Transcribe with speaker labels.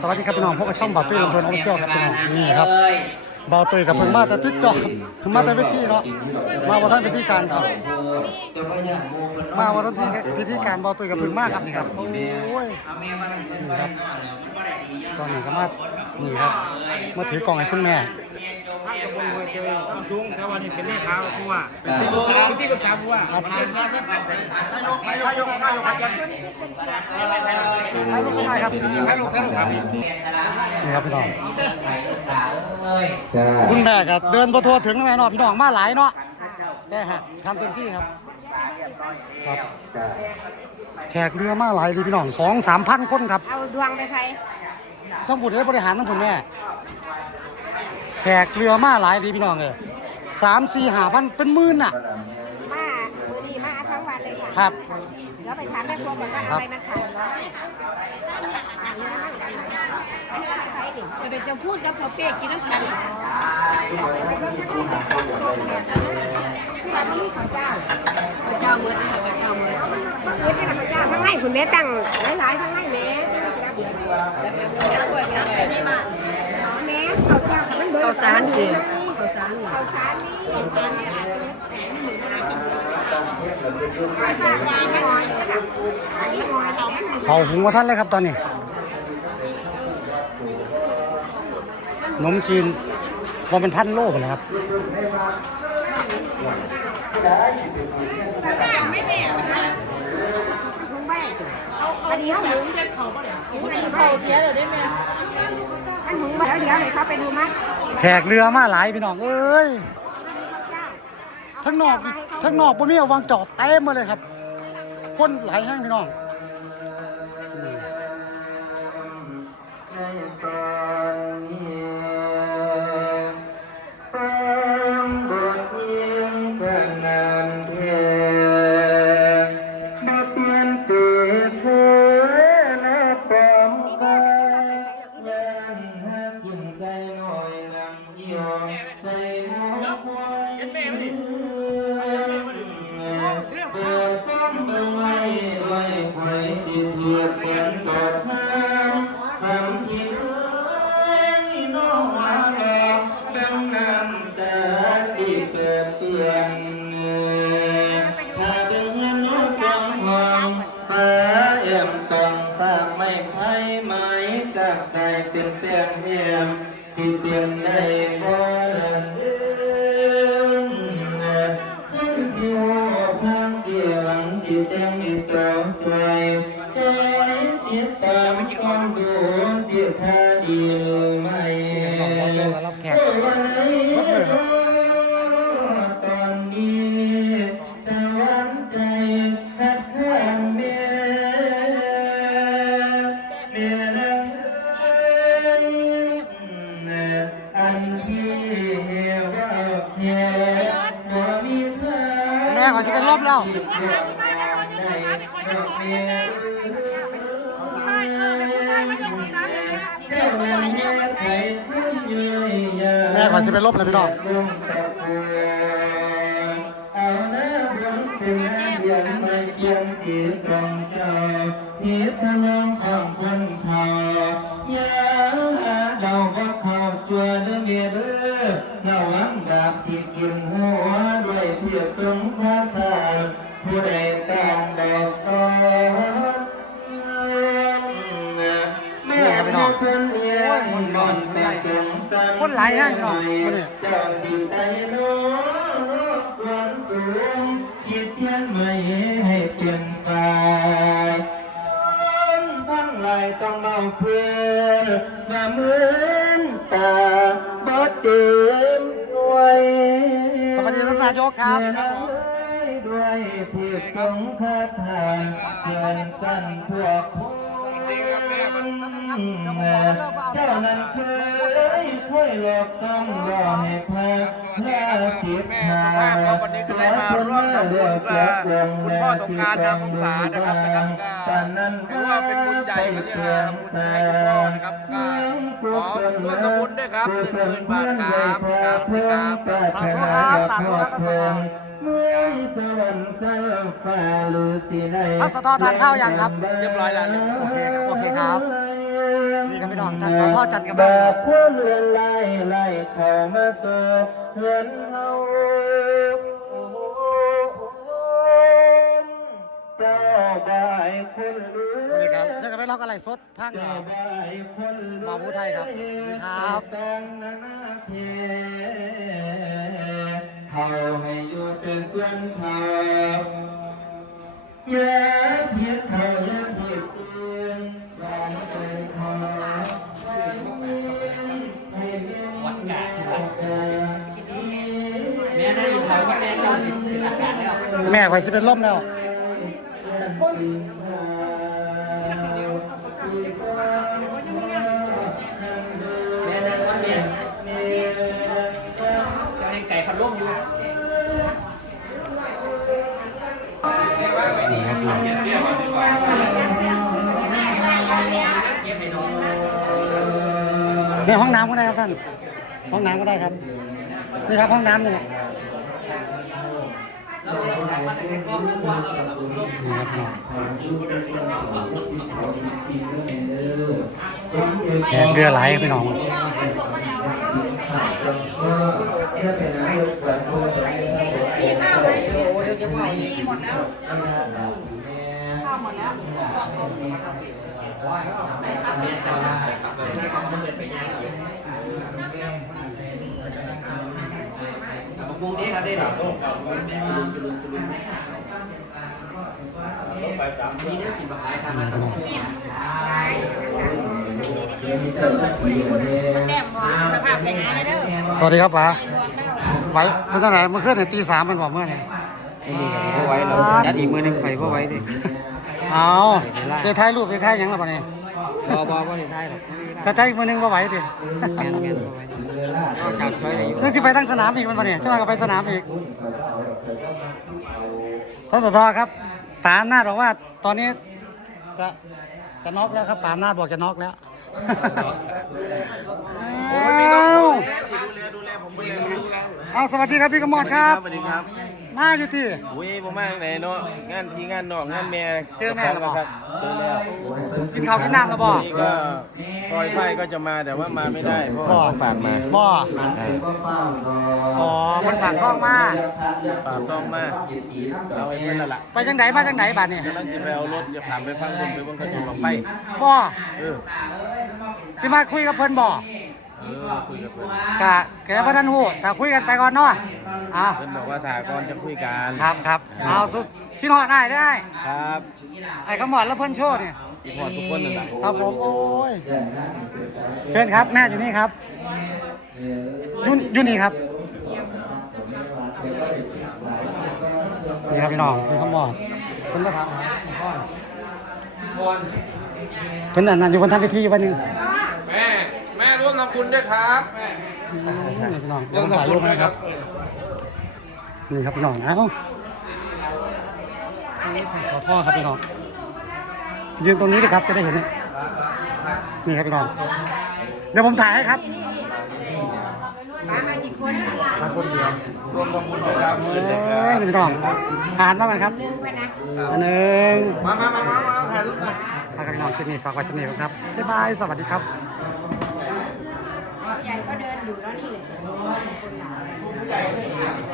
Speaker 1: สวัสดีครับพี่น้องพบกับช่องบ่าวตุ้ยลำเพลินออฟฟิเชียลครับพี่น้องนี่ครับบ่าวตุ้ยกับเพิ่งมาแต่ติดจอเพิ่งมาแต่พิธีเนาะมาว่าท่านพิธีการครับ มาว่าท่านที่พิธีการบ่าวตุ้ยกับเพิ่งมาครับนี่ครับโอ้ยนี่ครับ ตอนนี้ก็มานี่ครับมาถือกล่องให้คุณแม่
Speaker 2: ถ้าตะบนห้วยเจอความสูงแต่วันนี้เป็นแม่ค้าผู้ว่าเป็นที่ปรึกษาเป็นที่ปรึกษาผู้ว่า
Speaker 1: ครับ
Speaker 2: นายกนายกนายกขัดยัน
Speaker 1: ให้ลูกชายครับให้ลูกให้ลูกนี่ครับพี่น้องคุณแม่ก็เดินบ่ทั่วถึงนะแม่เนาะพี่น้องมาหลายเนาะแต่ฮะทำเต็มที่ครับครับแขกเรือมาหลายเลยพี่น้องสองสามพันคนครับ
Speaker 3: เอาดวงไปใคร
Speaker 1: ต้องพูดให้บริหารทั้งคุณแม่ แขกเรือมาหลายเลยพี่น้องเลยสามสี่ห้าพันเป็นหมื่นน่ะ
Speaker 3: มามือดีมาทั้งวันเลยค่ะ
Speaker 1: ครับ
Speaker 3: แล้วไปถามแม่ครัวก่อนว่าอะไรมันขาดเนาะจะเป็นจะพูดกับเขาเป๊กกินน้ำกันเจ้าเมื่อที่เจ้าเมื่อเมื่อที่เราเจ้าทั้งไงคุณแม่ตั้งหลายๆทั้งไงแม่แม่เข้ามันเบิร์
Speaker 4: ข้าวสารสิ
Speaker 3: ข้าวสารข้าวสารนี่
Speaker 1: เขาหุงมาท่านเลยครับตอนนี้นมจีนว่าเป็นพันโลไปแล้วครับ
Speaker 3: อันนี้เขาหุงเช็ด เขาเสียเดี๋ยวได้ไหมอันหุงมาแล้วเดี๋ยวให้เขาไปดูมั้ย
Speaker 1: แขกเรือมาหลายพี่น้องเอ้ยทั้งนอกทั้งนอกบนนี้เอาวางจอดเต็มมาเลยครับ คนหลายห้งพี่น้อง
Speaker 5: เปียงเมียมที่เปลี่ยนได้บ่ แม่
Speaker 1: ข
Speaker 5: อสิเป็
Speaker 1: นลบแล้วแม่ขอสิเป็นลบเลยพี่น้อง
Speaker 5: เอาหน้าบนเป็นหน้าเดียนไม่เทียมสีทรงเจ้าเหตุพน้องของ สงคาทานผู้ใดตามดอกตอนแม่พี่น้องเพื่อนเลี้ยงนอนแม่เสียงตัน
Speaker 1: คนหลายแห้งพี่น้องคนนี้
Speaker 5: เจ้าสิใจโน้ความสูงคิดเพียนไม่ให้เปลี่ยนไปทั้งหลายต้องเมาเพื่อนมาเหมือนตาบอดเต็มา
Speaker 1: นนายกครับ
Speaker 5: ด้วยเพียรสงคาทานเกินสั้นพวก พ้เจ้านั้นเคยเคยหลอกต้องรอให้พักพระสิทธา
Speaker 2: วันนี้ก็ได้มาร่วมทำบุญกับคุณพ่อสงการนามพงษานะครับนะครับก็ถือว่าเป็นบุญใหญ่เขาเรียกว่าบุญให้คุณพ่อนะครับก็ขอร่วมทำบุญด้วยครับหนึ่งหมื่นบาทครับครับครับ
Speaker 1: สาธุครับสาธุครับ
Speaker 5: เมืองสวรรค์สลฟ้าหรือสีใด
Speaker 1: ท่านสตอทานข้าวยังครับ
Speaker 2: เรียบร้อยแล้ว
Speaker 1: โอเคครับโอเคครับนี่ครับครับพี่น้องทางสทจัดกับ
Speaker 5: บา
Speaker 1: บ้าน
Speaker 5: ปพ้นเลือนไล่ไล่เข้ามาสู่เงินเฮาเจ้าบายคนเลื
Speaker 1: สวัสดี
Speaker 5: อ
Speaker 1: ครับเจอกันไปเราก็ไล่สดทาง
Speaker 5: เจ้าบายคนเลื
Speaker 1: บ่าวผู้ไทยครับสวัสดีครับ
Speaker 5: ต่างนานาเพ เฮาให้อยู่เป็นส่วนเฮาอย่าเพียงเขาอย่าเพียงตื่นบางเป็นเขา
Speaker 4: วัดกาที่หลังแม่ได้ยินข่าวว่าแม่เจ้าสิเป็นอาการแล้ว
Speaker 1: แม่ข่อยสิเป็นลมแล้ว
Speaker 4: พันล่มอยู่
Speaker 1: นี่ครับนี่
Speaker 4: ห้อง
Speaker 1: น้ำก็ได้ครับท่าน ห้องน้ำก็ได้ครับ นี่ครับห้องน้ำนี่ครับนี่ครับน้องแขกเรือไหลพี่น้อง
Speaker 3: มีข้าวไหมมีหมดแล้วข้าวหมดแล้ว
Speaker 4: แม่จะมามันเกิดไปยังบางวงนี้ครับได้หรอแม่จุลุนจุลุนจุลุนมีเนื้อกินแบบไหนทำ
Speaker 1: นี่พี่น้อง
Speaker 3: แก้มบอกสภาพไปหาเลยเด้อ
Speaker 1: สวัสดีครับป๋า ไหวเป็นจังไหนเมื่อคืนเนี่ยตีสามมันบอกเมื่อไหร่
Speaker 6: บ่ไหว้หรอกจัดอีกมือหนึงไฟบ่ไหว้เดิ
Speaker 1: เอาเดี๋ยวถ่ายรูปเดี๋ยวถ่ายหยังแล้วป่ะนี่
Speaker 6: บ่บ่บ่ได้ได้หรอก
Speaker 1: จะถ่ายอีกมือหนึงบ่ไหวดิ
Speaker 6: แม่นแม่นบ่ไหว้ก็ขาดช่วยได้อยู่
Speaker 1: เรื่องสิไปทั้งสนามอีกมันป่ะเนี่ยช่วงก็ไปสนามอีกท่านสทครับปาอำนาจบอกว่าตอนนี้จะจะน็อกแล้วครับปาอำนาจบอกจะน็อกแล้วอ้าว เอาสวัสดีครับพี่กมอดครับ
Speaker 2: สวัสดีครับ
Speaker 1: มาอยู่ที่
Speaker 2: อุ้ยผมมาไหนเนาะ งานพี่งานน้องงานแม่
Speaker 1: เจอแม่แล้วบ่
Speaker 2: ครับเจอแล้ว
Speaker 1: กินข้าวกินน้ำแล้วบ่
Speaker 2: นี่ก็ปล่อยไฟก็จะมาแต่ว่ามาไม่ได้เพราะว่าฝากมา
Speaker 1: บ่อ๋อมันฝากซองมา
Speaker 2: ฝากซ่อมมาเอาไอ้เพื่อนนั่นแหละ
Speaker 1: ไปจังไหนมาจังไหนบัดนี่
Speaker 2: กำลังจะไปเอารถจะผ่านไปฟังบนไปบนกระจุกบังไฟ
Speaker 1: บ่
Speaker 2: เออ
Speaker 1: สิมาคุยกับเพิ่นบ่
Speaker 2: เออคุยกับเพื่อน
Speaker 1: กะแกบ่ทันฮู้ถ้าคุยกันไปก่อนเนาะเอา
Speaker 2: เพื่อนบอกว่าถ่ายก่อนจะคุยกัน
Speaker 1: ครับครับเอาสุดพี่ฮอดได้ได้
Speaker 2: ครับ
Speaker 1: ไอ้ขมอดแล้วเพิ่นโชว์นี่
Speaker 2: อีพอทุกคนนั่นแหละ
Speaker 1: ครับผมโอ้ยเชิญครับแม่อยู่นี่ครับอยู่อยู่นี่ครับนี่ครับพี่น้องพี่ขมอดเพิ่นมาถามหาพ่อเพิ่นอันนั้นอยู่บนทำพิธีวันหนึง
Speaker 7: แม่แม่ ร่วมทำบุญด้วยครับแม่
Speaker 1: นี่พี่น้องเดี๋ยวผมถ่ายรูปให้นะครับ นี่ครับพี่น้องเอ้าขอโทษครับพี่น้อง ยืนตรงนี้ดิครับจะได้เห็นนี่นี่ครับพี่น้อง เดี๋ยวผมถ่ายให้ครับ
Speaker 3: ป้ามากี่คน
Speaker 2: รวมทำบุญด้วยครับ
Speaker 1: เอ้ยนี่พี่น้องอ่านมากันครับ
Speaker 3: นึงไปนะ
Speaker 1: อันหนึ่ง
Speaker 2: มามามามามาถ่ายรูปหน่อย
Speaker 1: ฝากกับพี่น้องคลิปนี้ฝากไว้ชมนี้ครับ บ๊ายบาย สวัสดีครับ
Speaker 3: ใหญ่ก็เดินอยู่แล้วนี่เลย